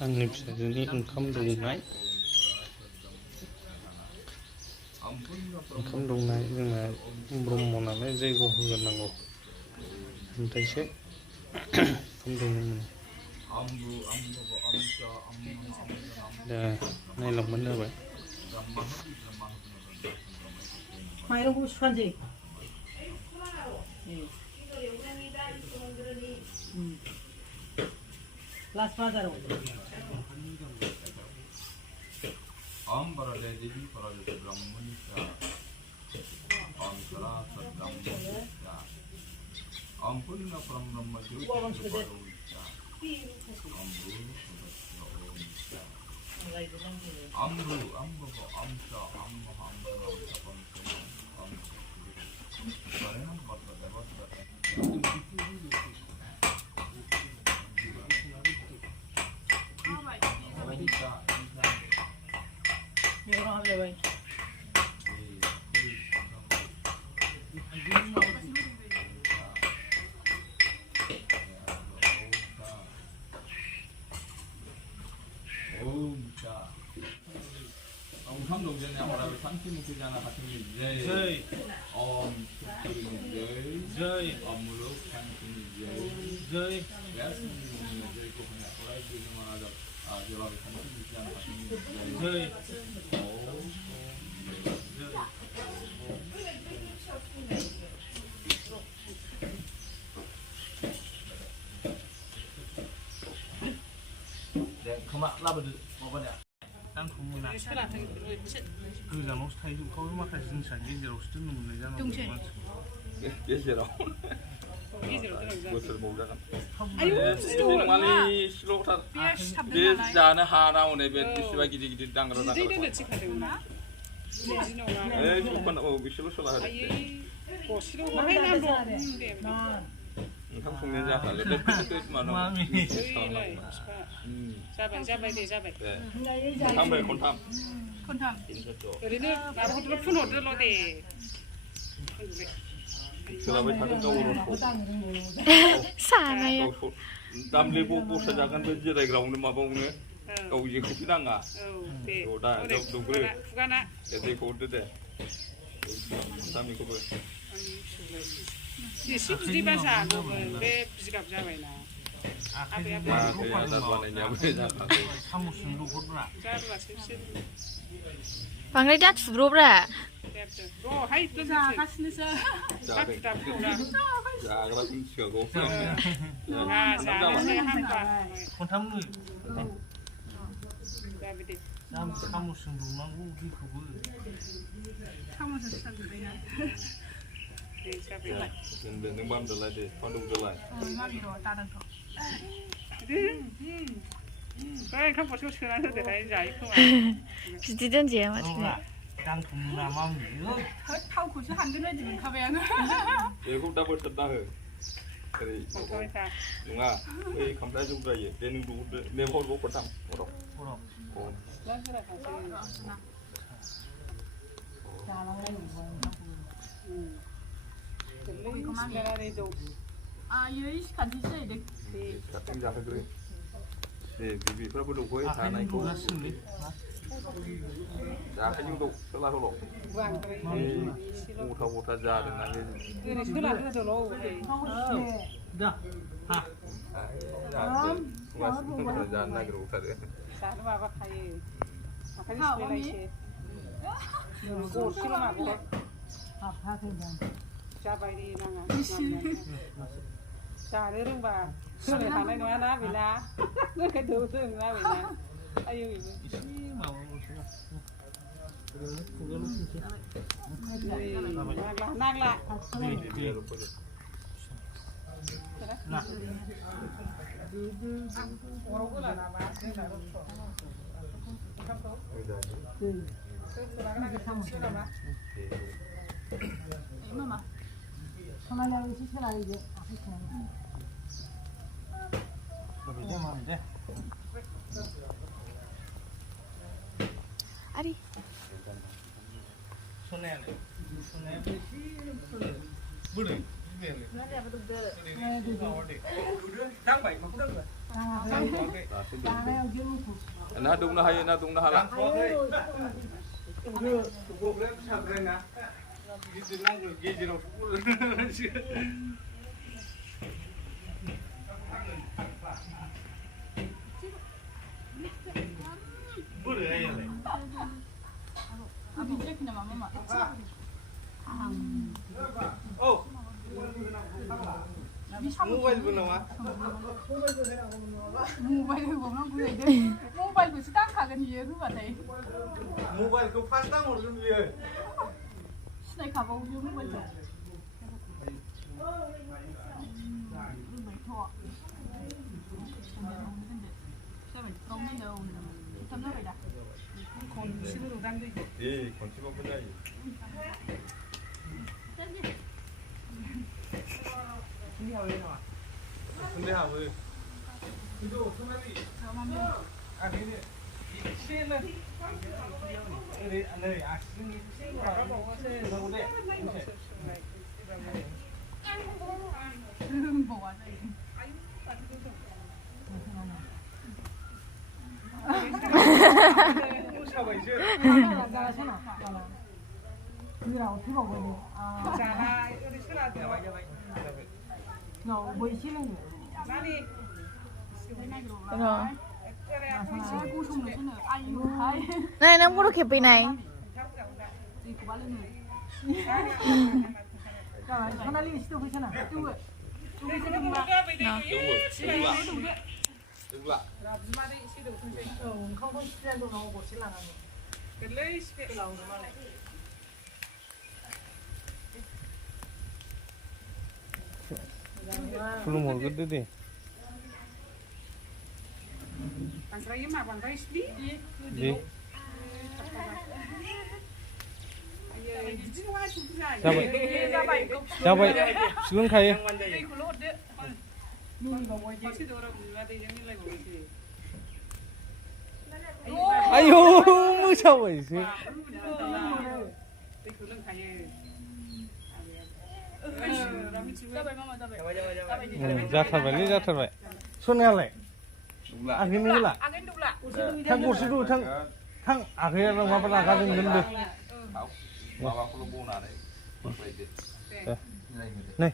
आंनि फिसाजोनि ओंखाम दौनाय जोंना ब्रह्म नालाय जैग' होग्रोनांगौ ओमफ्रायसो ओंखाम दौनो मोनो। दा नायलांबानो जाबाय। माइरंखौ सुखानोसै। लास्ट बाजाराव Om Parade Devi Parade Brahmanisha Om Sarasa Brahmanisha Om Purna Param Brahma Jyoti Paramnisha Om Guru Sudasya Om Guru Om Baba Om Sha Om Maham Om Sapam Om Saranam Bhatta Devata 이거랑 할래 왜? Ông không đủ dân nào mà thắng khi một cái gia là phát triển dây om dây om một lúc thắng khi dây gas dây của nhà có ai đi mà được giờ là thắng khi một gia là phát triển dây không ạ, là được một vấn đề. 땅콩이나 그잖아. 스타일이 거기 막까지 진짜 예제로 쓰는 문제잖아. 예제로. 무슨 뭐잖아. 아유, 많이 싫어다. 내 자는 하나오네 배 비스바 기디기디 땅으로 나가. 에이, 그건 비스로 쏠라 하지. Không không nên ra phải lên đất tuyết mà nó जाबाय दे जाबाय tham về con tham ओरैनो माबाखौल' फुनहरदोल' दे सोलाबाय थादों गाव सानाया दामले बसा जागोन बे जिरायग्रावनो माबावनो गाव जेखौबो नाङा औ दा दंग्रो खुगाना दैखौ हरदो दे दामिखौबो एसे बिदिबा जागौमोन बे जिगाब जाबायना बांद्राय दा थुब्र'ब्रा र'हाय जागासिनोसो जाग्रा मिथिखागौ जागासिनो हामबा खनथामनो जाबाय दे साम'सजों रुनांगौ दैखौबो साम'जों सिथारजोब्बायना दे जाबाय नों बामदोलाय दे फानदौदोलाय मामि र' दादानथ' बै ओंखाम खरसेयाव सोनानै होदोहाय जायो खोमा बिदि दोनजाया माथो 땅콩 나마미 थावखौसो हानगोन बायदि मोनखाबाय आङो बेखौ दाबो सोरदा हो ओरै नङा बै खामफ्लाय जौद्रायो दे नों दौदो ने हरबाव खनथाम आयै सिखारनोसै जाहैदों सिखारथों जाहोग्रो दे बिबिफ्राबो दौहै हानायखौ जाखायजों दौ सोला होल' गथा गथा जादों ना ओरै सोला होदोल' दा हा जानो नागिरबावथारो जानो माबाखायो आखायजों सिफ्लेलायसो गरसेल' माबालाय जाबाय दे नाङा जानो रोंबा होनो हानाय नङाना बेना ओंखाय दौदों ना बेना आयौ नांला अराव होला नामा Mama. Sama lagi sih lagi je. Ari. Đang bảy mà cũng được rồi. Nah dung nah hayu nah dung nah hala. Oh. Mobile ko naman. Mobile ko sedang kagan ye tu batai. Mobile ko pas tang urun dia. Sedai kabau je mobile tu. Eh, kunci apa dah? Sunday ha we. Itu somali. Akhirnya sila. Ini aneh asing sih. Bawa deh. Bawa deh. sabaisu. Kira 어떻게 먹어야 돼? 아, Jangan ini sudah tu. 너 뭐 싫은 거? Nani? Rồi. Aku cuma sana. Ayu, hai. Này nó có được kịp bên này. Di kepala ni. 자, 하나님 시도 보시나? Tunggu. Tunggu sini Nó. Dung lah. Mari situ. 한국 시장도 나오고 신랑하고. Kelai sikit lah orang malai. Belum mau gede deh. Bangkai mak bangkai sini. Di. Siapa? Sebelum kaya. Ayo, mau siapa sih? जाथारबायलै जाथारबाय सनायालाय Dung lah. आगैनि होला Angin dulu lah. थां गरसे दु थां आगैया माबा रागा जोंगोन दे Tahu. Bawa aku lupa nade. Baik deh. नै